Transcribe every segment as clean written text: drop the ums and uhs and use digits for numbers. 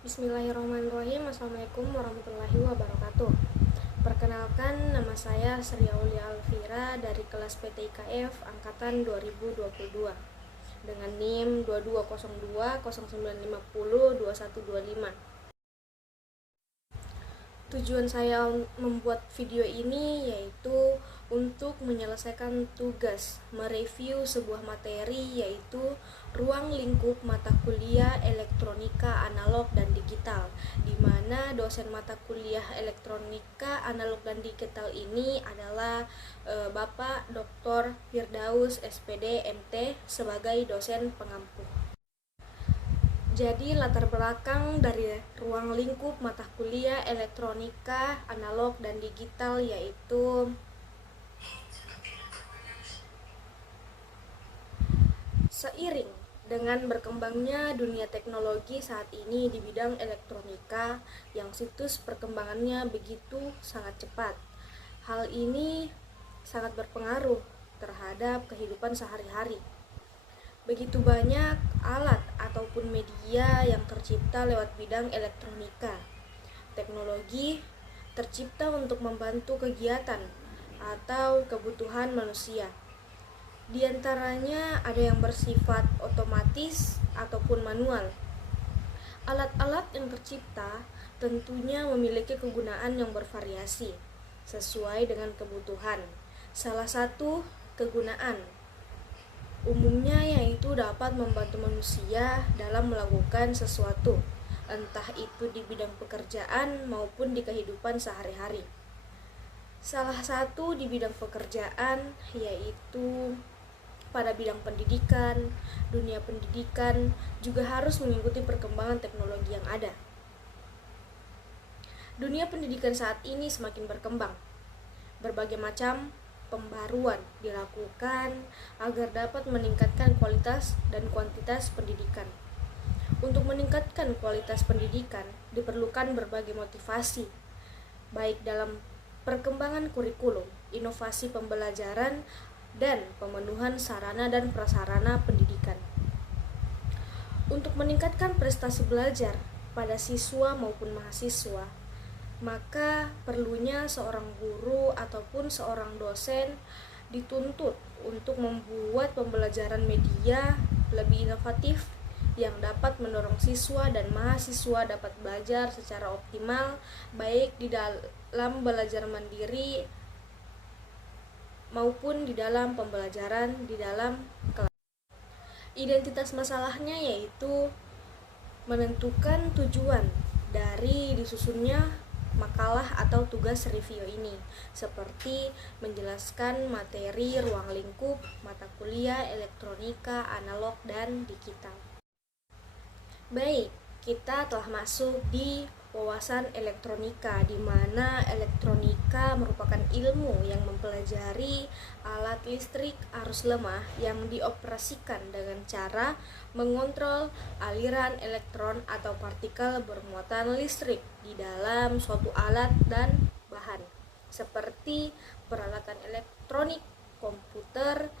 Bismillahirrahmanirrahim. Assalamualaikum warahmatullahi wabarakatuh. Perkenalkan, nama saya Sri Aulia Alfira dari kelas PTIKF Angkatan 2022 dengan NIM 220209502125. Tujuan saya membuat video ini yaitu untuk menyelesaikan tugas mereview sebuah materi, yaitu ruang lingkup mata kuliah elektronika analog dan digital, di mana dosen mata kuliah elektronika analog dan digital ini adalah Bapak Dr. Firdaus SPD MT sebagai dosen pengampu. Jadi latar belakang dari ruang lingkup mata kuliah elektronika analog dan digital yaitu seiring dengan berkembangnya dunia teknologi saat ini di bidang elektronika yang siklus perkembangannya begitu sangat cepat. Hal ini sangat berpengaruh terhadap kehidupan sehari-hari. Begitu banyak alat ataupun media yang tercipta lewat bidang elektronika. Teknologi tercipta untuk membantu kegiatan atau kebutuhan manusia. Di antaranya ada yang bersifat otomatis ataupun manual. Alat-alat yang tercipta tentunya memiliki kegunaan yang bervariasi sesuai dengan kebutuhan. Salah satu kegunaan umumnya yaitu dapat membantu manusia dalam melakukan sesuatu, entah itu di bidang pekerjaan maupun di kehidupan sehari-hari. Salah satu di bidang pekerjaan yaitu pada bidang pendidikan. Dunia pendidikan juga harus mengikuti perkembangan teknologi yang ada. Dunia pendidikan saat ini semakin berkembang. Berbagai macam pembaruan dilakukan agar dapat meningkatkan kualitas dan kuantitas pendidikan. Untuk meningkatkan kualitas pendidikan diperlukan berbagai motivasi, baik dalam perkembangan kurikulum, inovasi pembelajaran, dan pemenuhan sarana dan prasarana pendidikan. Untuk meningkatkan prestasi belajar pada siswa maupun mahasiswa, maka perlunya seorang guru ataupun seorang dosen dituntut untuk membuat pembelajaran media lebih inovatif yang dapat mendorong siswa dan mahasiswa dapat belajar secara optimal, baik di dalam belajar mandiri maupun di dalam pembelajaran di dalam kelas. Identitas masalahnya yaitu menentukan tujuan dari disusunnya makalah atau tugas review ini, seperti menjelaskan materi ruang lingkup mata kuliah elektronika analog dan digital. Baik, kita telah masuk di wawasan elektronika, di mana elektronika merupakan ilmu yang mempelajari alat listrik arus lemah yang dioperasikan dengan cara mengontrol aliran elektron atau partikel bermuatan listrik di dalam suatu alat dan bahan, seperti peralatan elektronik, komputer,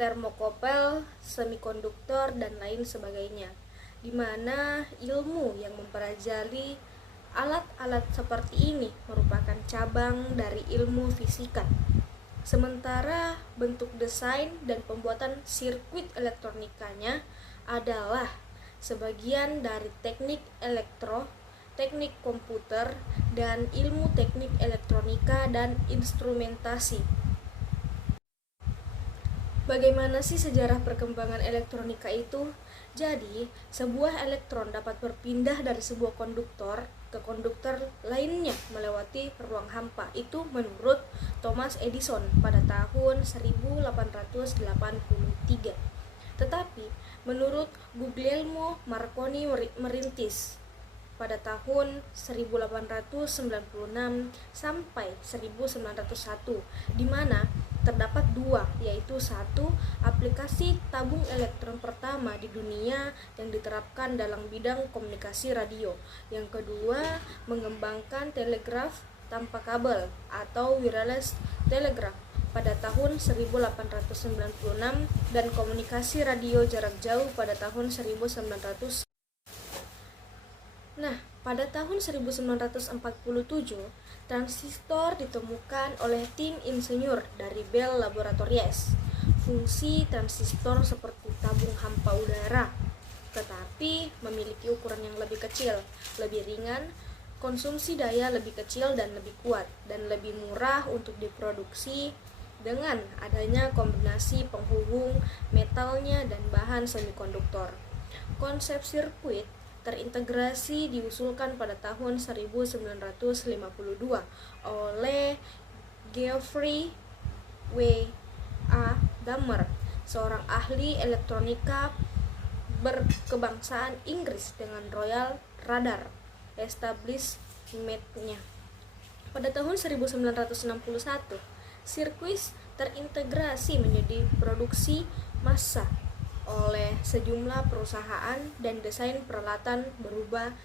termokopel, semikonduktor, dan lain sebagainya, di mana ilmu yang mempelajari alat-alat seperti ini merupakan cabang dari ilmu fisika. Sementara bentuk desain dan pembuatan sirkuit elektronikanya adalah sebagian dari teknik elektro, teknik komputer, dan ilmu teknik elektronika dan instrumentasi. Bagaimana sih sejarah perkembangan elektronika itu? Jadi, sebuah elektron dapat berpindah dari sebuah konduktor ke konduktor lainnya melewati ruang hampa. Itu menurut Thomas Edison pada tahun 1883. Tetapi, menurut Guglielmo Marconi merintis pada tahun 1896 sampai 1901, di mana terdapat dua, yaitu satu, aplikasi tabung elektron pertama di dunia yang diterapkan dalam bidang komunikasi radio. Yang kedua, mengembangkan telegraf tanpa kabel atau wireless telegraph pada tahun 1896 dan komunikasi radio jarak jauh pada tahun 1900. Nah, pada tahun 1947, transistor ditemukan oleh tim insinyur dari Bell Laboratories. Fungsi transistor seperti tabung hampa udara, tetapi memiliki ukuran yang lebih kecil, lebih ringan, konsumsi daya lebih kecil dan lebih kuat, dan lebih murah untuk diproduksi dengan adanya kombinasi penghubung metalnya dan bahan semikonduktor. Konsep sirkuit terintegrasi diusulkan pada tahun 1952 oleh Geoffrey W. A. Dahmer, seorang ahli elektronika berkebangsaan Inggris dengan Royal Radar Establishment-nya. Pada tahun 1961, sirkuit terintegrasi menjadi produksi massa oleh sejumlah perusahaan dan desain peralatan berubah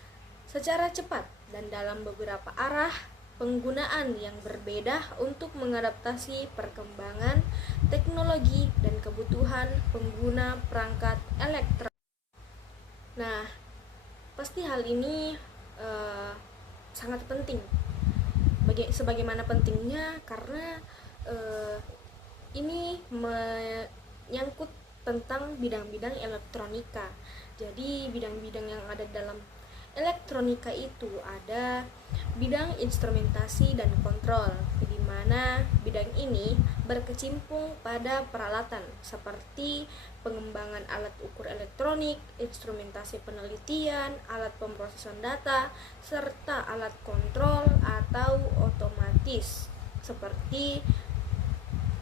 secara cepat dan dalam beberapa arah penggunaan yang berbeda untuk mengadaptasi perkembangan teknologi dan kebutuhan pengguna perangkat elektronik. Nah, pasti hal ini sangat penting. Sebagaimana pentingnya karena ini menyangkut tentang bidang-bidang elektronika. Jadi bidang-bidang yang ada dalam elektronika itu ada bidang instrumentasi dan kontrol, di mana bidang ini berkecimpung pada peralatan seperti pengembangan alat ukur elektronik, instrumentasi penelitian, alat pemrosesan data, serta alat kontrol atau otomatis seperti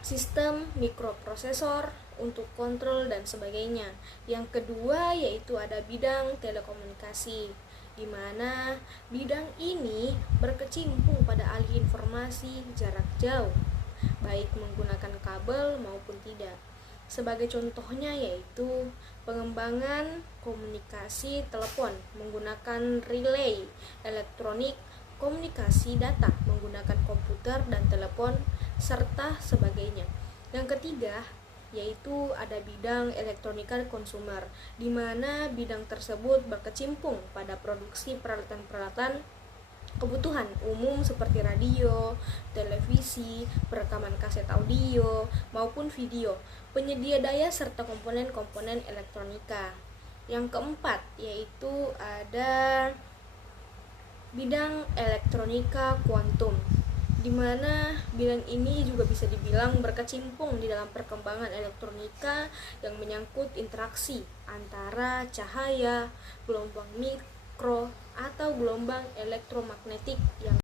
sistem mikroprosesor untuk kontrol dan sebagainya. Yang kedua yaitu ada bidang telekomunikasi, di mana bidang ini berkecimpung pada alih informasi jarak jauh, baik menggunakan kabel maupun tidak. Sebagai contohnya yaitu pengembangan komunikasi telepon menggunakan relay elektronik, komunikasi data menggunakan komputer dan telepon, serta sebagainya. Yang ketiga yaitu ada bidang elektronika konsumer, di mana bidang tersebut berkecimpung pada produksi peralatan-peralatan kebutuhan umum seperti radio, televisi, perekaman kaset audio maupun video, penyedia daya serta komponen-komponen elektronika. Yang keempat yaitu ada bidang elektronika kuantum, di mana bidang ini juga bisa dibilang berkecimpung di dalam perkembangan elektronika yang menyangkut interaksi antara cahaya, gelombang mikro, atau gelombang elektromagnetik yang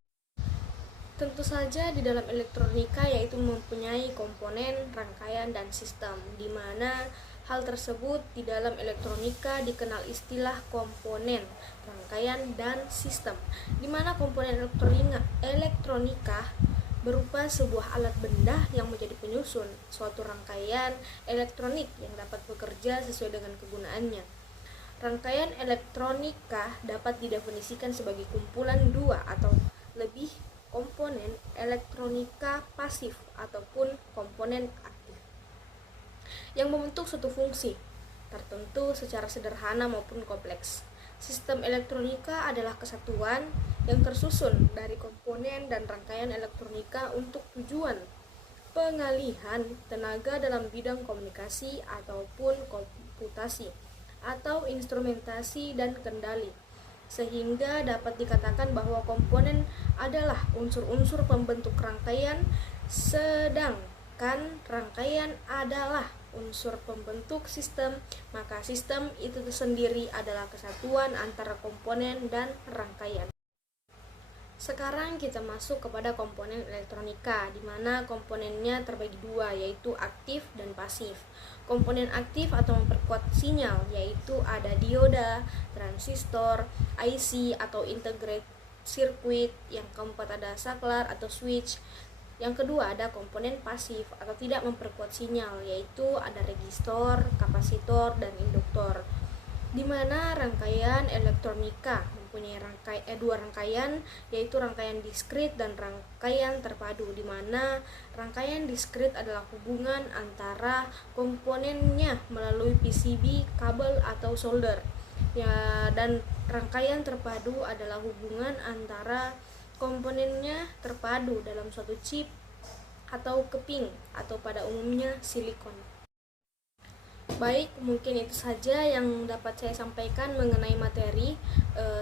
tentu saja di dalam elektronika yaitu mempunyai komponen, rangkaian, dan sistem, di mana hal tersebut di dalam elektronika dikenal istilah komponen, rangkaian, dan sistem, di mana komponen elektronika berupa sebuah alat benda yang menjadi penyusun suatu rangkaian elektronik yang dapat bekerja sesuai dengan kegunaannya. Rangkaian elektronika dapat didefinisikan sebagai kumpulan dua atau lebih komponen elektronika pasif ataupun komponen aktif yang membentuk suatu fungsi tertentu secara sederhana maupun kompleks. Sistem elektronika adalah kesatuan yang tersusun dari komponen dan rangkaian elektronika untuk tujuan pengalihan tenaga dalam bidang komunikasi ataupun komputasi atau instrumentasi dan kendali, sehingga dapat dikatakan bahwa komponen adalah unsur-unsur pembentuk rangkaian, sedangkan rangkaian adalah unsur pembentuk sistem. Maka sistem itu sendiri adalah kesatuan antara komponen dan rangkaian. Sekarang kita masuk kepada komponen elektronika, di mana komponennya terbagi dua, yaitu aktif dan pasif. Komponen aktif atau memperkuat sinyal yaitu ada dioda, transistor, IC atau integrated circuit. Yang keempat ada saklar atau switch. Yang kedua ada komponen pasif atau tidak memperkuat sinyal, yaitu ada resistor, kapasitor, dan induktor. Di mana rangkaian elektronika mempunyai dua rangkaian, yaitu rangkaian diskrit dan rangkaian terpadu, di mana rangkaian diskrit adalah hubungan antara komponennya melalui PCB, kabel, atau solder. Ya, dan rangkaian terpadu adalah hubungan antara komponennya terpadu dalam suatu chip atau keping atau pada umumnya silikon. Baik, mungkin itu saja yang dapat saya sampaikan mengenai materi.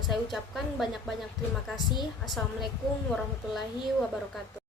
Saya ucapkan banyak-banyak terima kasih. Assalamualaikum warahmatullahi wabarakatuh.